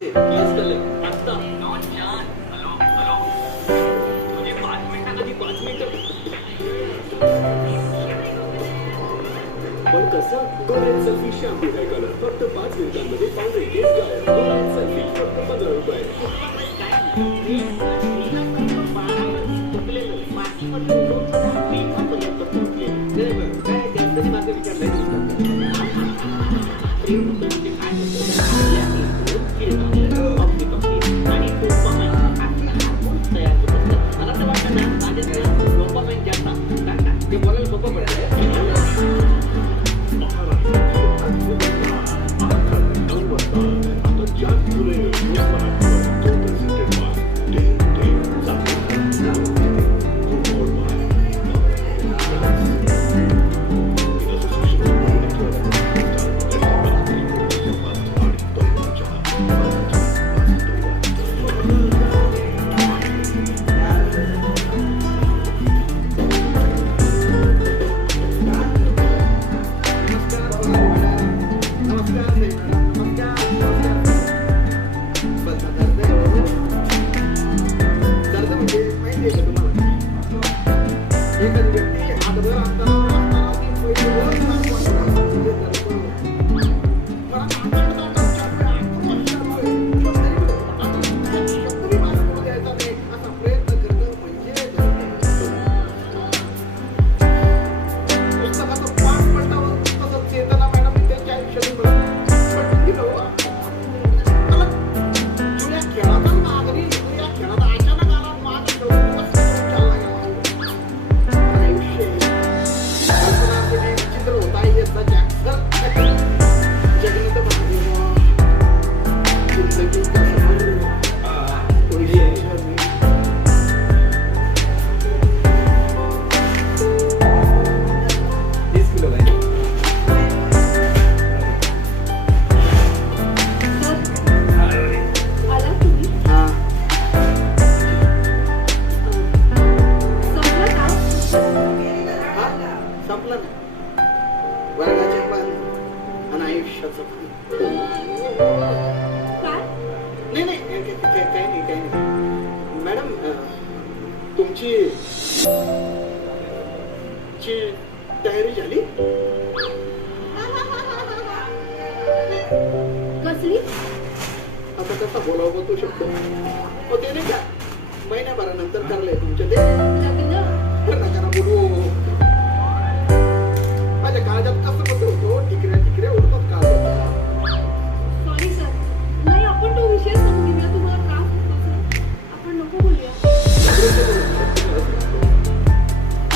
पण कसं गोरेन selfie shampoo काय कलर फक्त 5 मिनिटांमध्ये पावडर केस गायब. गोरेन सेल्फी फक्त 15 रुपये. मॅडम तुमची तयारी झाली कसली? आता कसा बोलावं तो शब्द हो ते नाही का महिन्याभरानंतर करलंय तुमच्या ते नका बोलू माझ्या काळजात कसं कसं होतो टिकऱ्या उडतात काळजात. सॉरी सर, नाही आपण तो विषय समजूया. तुम्हाला त्रास होतो सर, आपण नको बोलूया.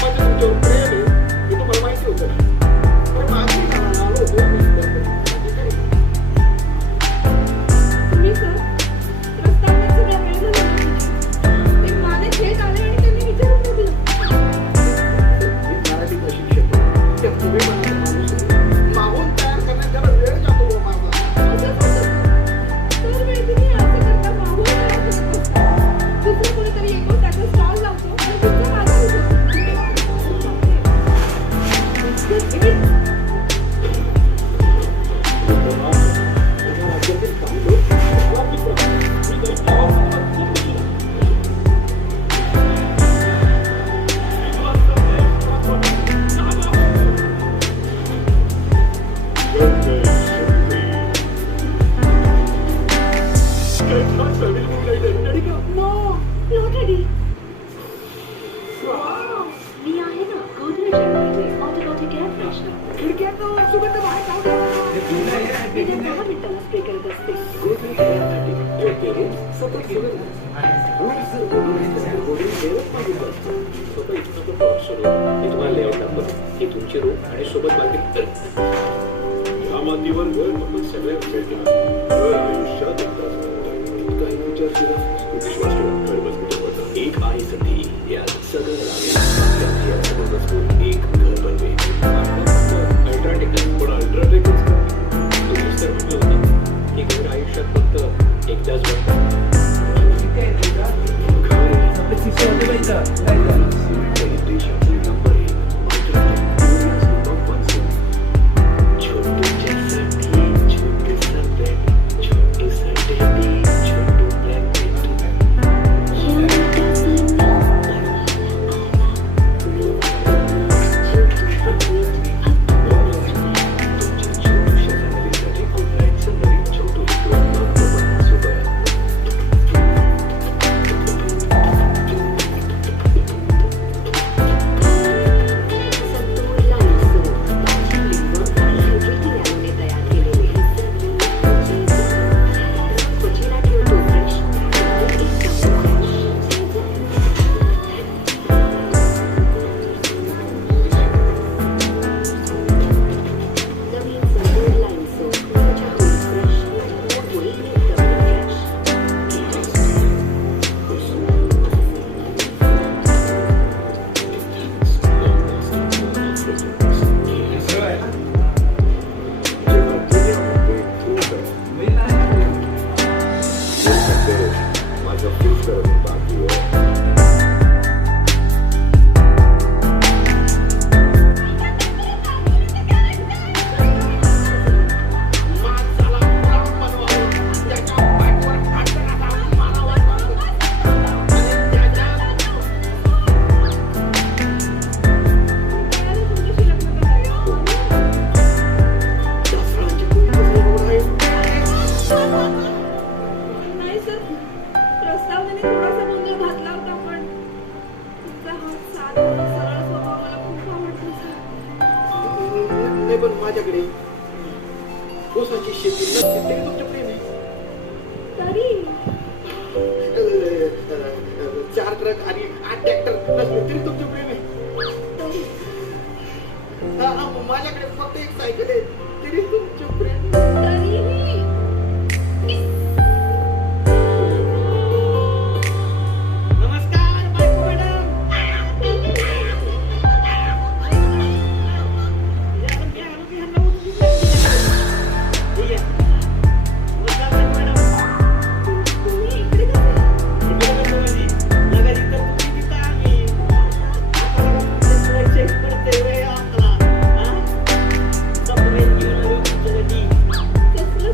माझं तुमच्यावर प्रेम आहे हे तुम्हाला माहिती होतं पण माझी आलो होतो तुम्ही सर रस्त्यावर सगळ्या वेळ झाला एक माझे खेळ आले आणि त्यांनी विचारून बघलं. मराठीचा शिक्षक त्या पुढे माणूस मागून तयार करण्यात त्याला वेळ जातो माझा. असं सर वैद्यनी असं करता मागून तयार करत असतात. दुसरं कोणीतरी येतो त्याचा स्टॉल लावतो आणि तुमच्या मागे उभं. तुमची रूप आणि सोबत बाकी या मातीवर वेळ आपण सगळ्या विचार केला आयुष्यात काही विचार केला विश्वास ठेवा एक आई संधी या सगळं एक घर बनवे अल्ट्राटेक पण अल्ट्राटेक तुम्ही तर म्हटलं होतं की घर आयुष्यात फक्त एकदाच बनतं. छोटे माझ्याकडे ऊसाची शेती नसते तरी तुमचं प्रेम आहे. तरी 4 ट्रक आणि 8 ट्रॅक्टर नसले तरी तुमचं प्रेम आहे. तरी माझ्याकडे फक्त एक सायकल आहे तरी तुमचं प्रेम. तरीही नमस्कार बायको मॅडम. तुम्ही इकडे कसं? कसलं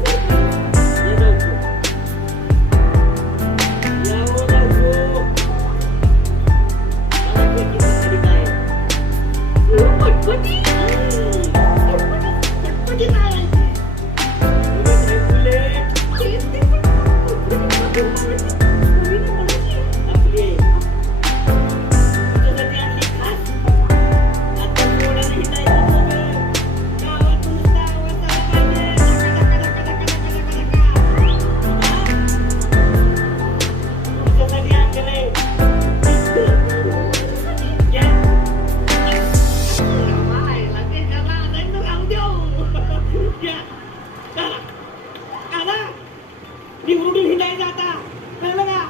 सरप्राईज? पटपटी? पटपटी? तेच ते पटपटी. नवीन कोणाची? निवडून हिंडायचं आता कळलं का?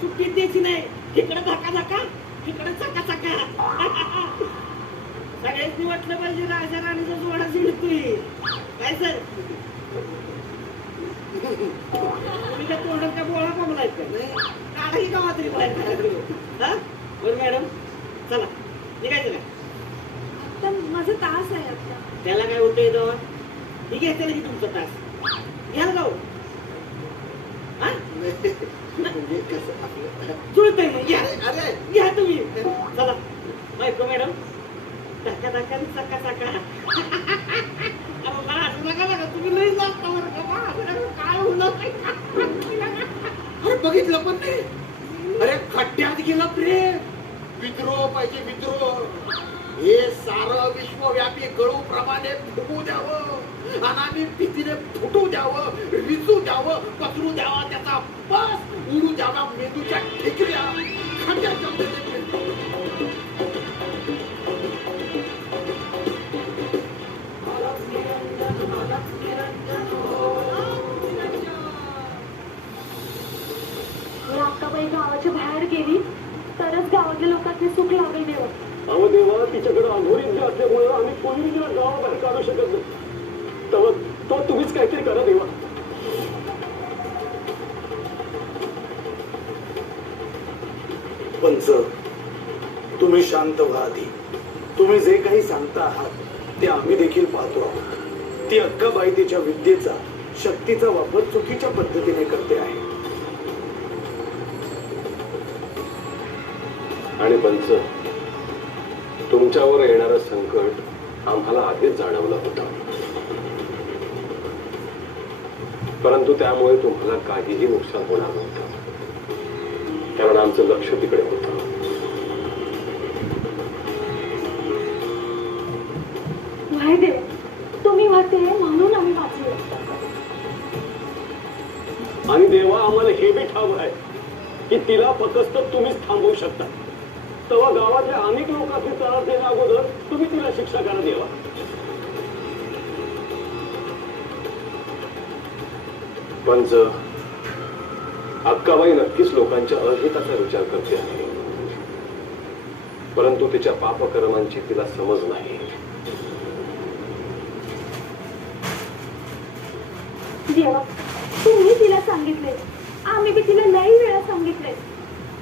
सुट्टीत द्यायची नाही. इकडे धक्का धक्का इकडे चका चका. सगळ्यांनी वाटलं पाहिजे राजा राणीचा जोडा जिंकतोय. काय सर तुम्ही त्या तोंडात का बोळा बघलाय का? काढाही गावात तरी बाहेर काढा. हा बरं मॅडम चला निघायचं का? आता माझा तास आहे आता. त्याला काय होतंय तो? ठीक आहे त्याला की तुमचा तास घ्या ना जाऊ. हा म्हणजे कसं आपलं जुळतंय मग घ्या. अरे घ्या तुम्ही चला बायको मॅडम धक्का धक्का आणि चका चका. अरे मला असं नका नका तुम्ही लई जास्त बरं का बा. असं काय होणार अरे बघितलं पण नाही. अरे खड्ड्यात गेलं प्रेम. विद्रोह पाहिजे विद्रोह. हे सारं विश्वव्यापी गळूप्रमाणे फुगू द्यावं आणि भीतीने फुटू द्यावं, विचू द्यावं, पसरू द्यावा त्याचा बस उडू द्यावा मेंदूच्या ठिकऱ्या खड्ड्यात जाऊ दे. अक्काबाई गावाच्या बाहेर गेली तरच गावातल्या लोकांचे सुख लागेल देवा. अहो देवा तिच्याकडे अघोरी असल्यामुळे आम्ही कोणी तिला गावाबाहेर काढू शकत नाही. तो तुम्हीच काहीतरी करा देवा. पंच तुम्ही शांत व्हा आधी. तुम्ही जे काही सांगता आहात ते आम्ही देखील पाहतो आहोत. ती अक्काबाई तिच्या विद्येचा शक्तीचा वापर चुकीच्या पद्धतीने करते आहे. आणि पंच तुमच्यावर येणारं संकट आम्हाला आधीच जाणवलं होतं. परंतु त्यामुळे तुम्हाला काहीही नुकसान होणार नव्हतं. कारण आमचं लक्ष तिकडे होतं. देव तुम्ही होते म्हणून आम्ही वाचलो. आणि देवा आम्हाला हे बी ठाव आहे की तिला फक्त तुम्हीच थांबवू शकता. तेव्हा गावातल्या अनेक लोकांनी त्रास देण्या अगोदर तुम्ही तिला शिक्षा करा देवा. पंच अक्काबाई नक्कीच लोकांच्या अहिताचा विचार करते आहे. परंतु तिच्या पापकर्मांची तिला समज नाही. देवा तुम्ही तिला सांगितले, आम्ही बी तिला लई वेळा सांगितले,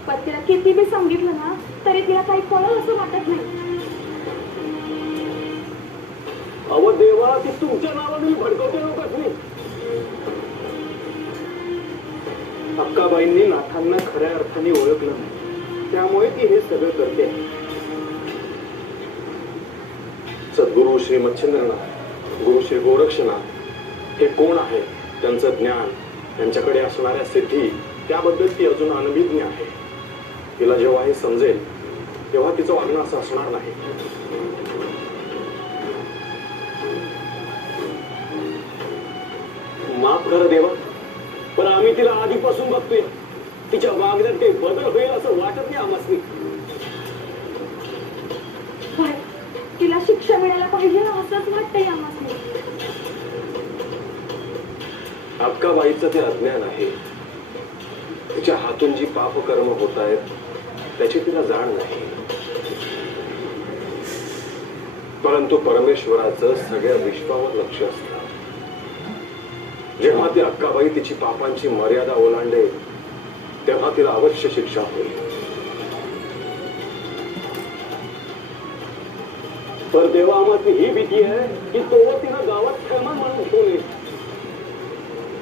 पण तिला किती बी सांगितलं ना तरी तिला काही कळलं असं वाटत नाही. अव देवा ती तुमच्या नावाने भडकवते लोकांनी. अक्काबाईंनी नाथांना खऱ्या अर्थाने ओळखलं नाही, त्यामुळे ती हे सगळं करते. सद्गुरु श्री मच्छिंद्रनाथ, गुरु श्री गोरक्षनाथ हे कोण आहे, त्यांचं ज्ञान, त्यांच्याकडे असणाऱ्या सिद्धी, त्याबद्दल ती अजून अनभिज्ञ आहे. तिला जेव्हा हे समजेल तेव्हा तिचं वागणं असं असणार नाही. माफ करा देवा, पण आम्ही तिला आधीपासून बघतोय. तिच्या वागण्यात काही बदल होईल असं वाटत नाही आम्हाला. काय तिला शिक्षा मिळायला पाहिजे ना असंच वाटतंय आम्हाला. अक्काबाईचं ते अज्ञान आहे. तिच्या हातून जी पापकर्म होत आहेत त्याची तिला जाण नाही. परंतु परमेश्वराचं सगळ्या विश्वावर लक्ष असतं. जेव्हा ती अक्काबाई तिची पापांची मर्यादा ओलांडेल तेव्हा तिला अवश्य शिक्षा होईल. तर देवा आम्हाला ही भीती आहे की तोवर तिनं गावात क्षमा म्हणून ठेवले.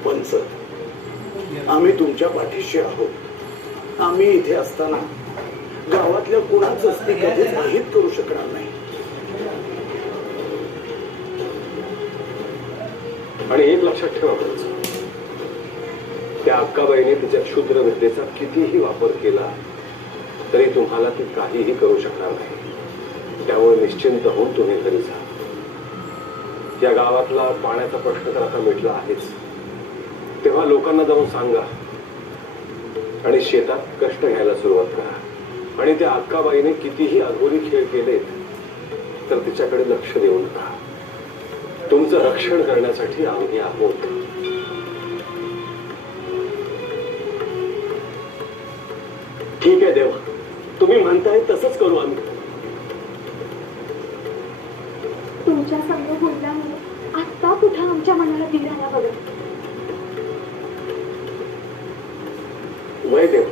पंच, आम्ही तुमच्या पाठीशी आहोत. आम्ही इथे असताना गावातल्या कुणाचंच ती कधीच अहित करू शकणार नाही. आणि एक लक्षात ठेवा पंच, त्या अक्काबाईने तिच्या क्षुद्र विद्येचा कितीही वापर केला तरी तुम्हाला ती काहीही करू शकणार नाही. त्यामुळे निश्चिंत होऊन तुम्ही घरी जा. या गावातला पाण्याचा प्रश्न तर आता मिटला आहेच. तेव्हा लोकांना जाऊन सांगा आणि शेतात कष्ट घ्यायला सुरुवात करा. आणि त्या अक्काबाईने कितीही अघोरी खेळ केलेत तर तिच्याकडे लक्ष देऊ नका. तुमचं रक्षण करण्यासाठी आम्ही आहोत. ठीक आहे देवा, तुम्ही म्हणताय तसंच करू आम्ही. तुमच्या संग बोलल्यामुळे आत्ता कुठं आमच्या मनाला दिला ना बघा. वय देव,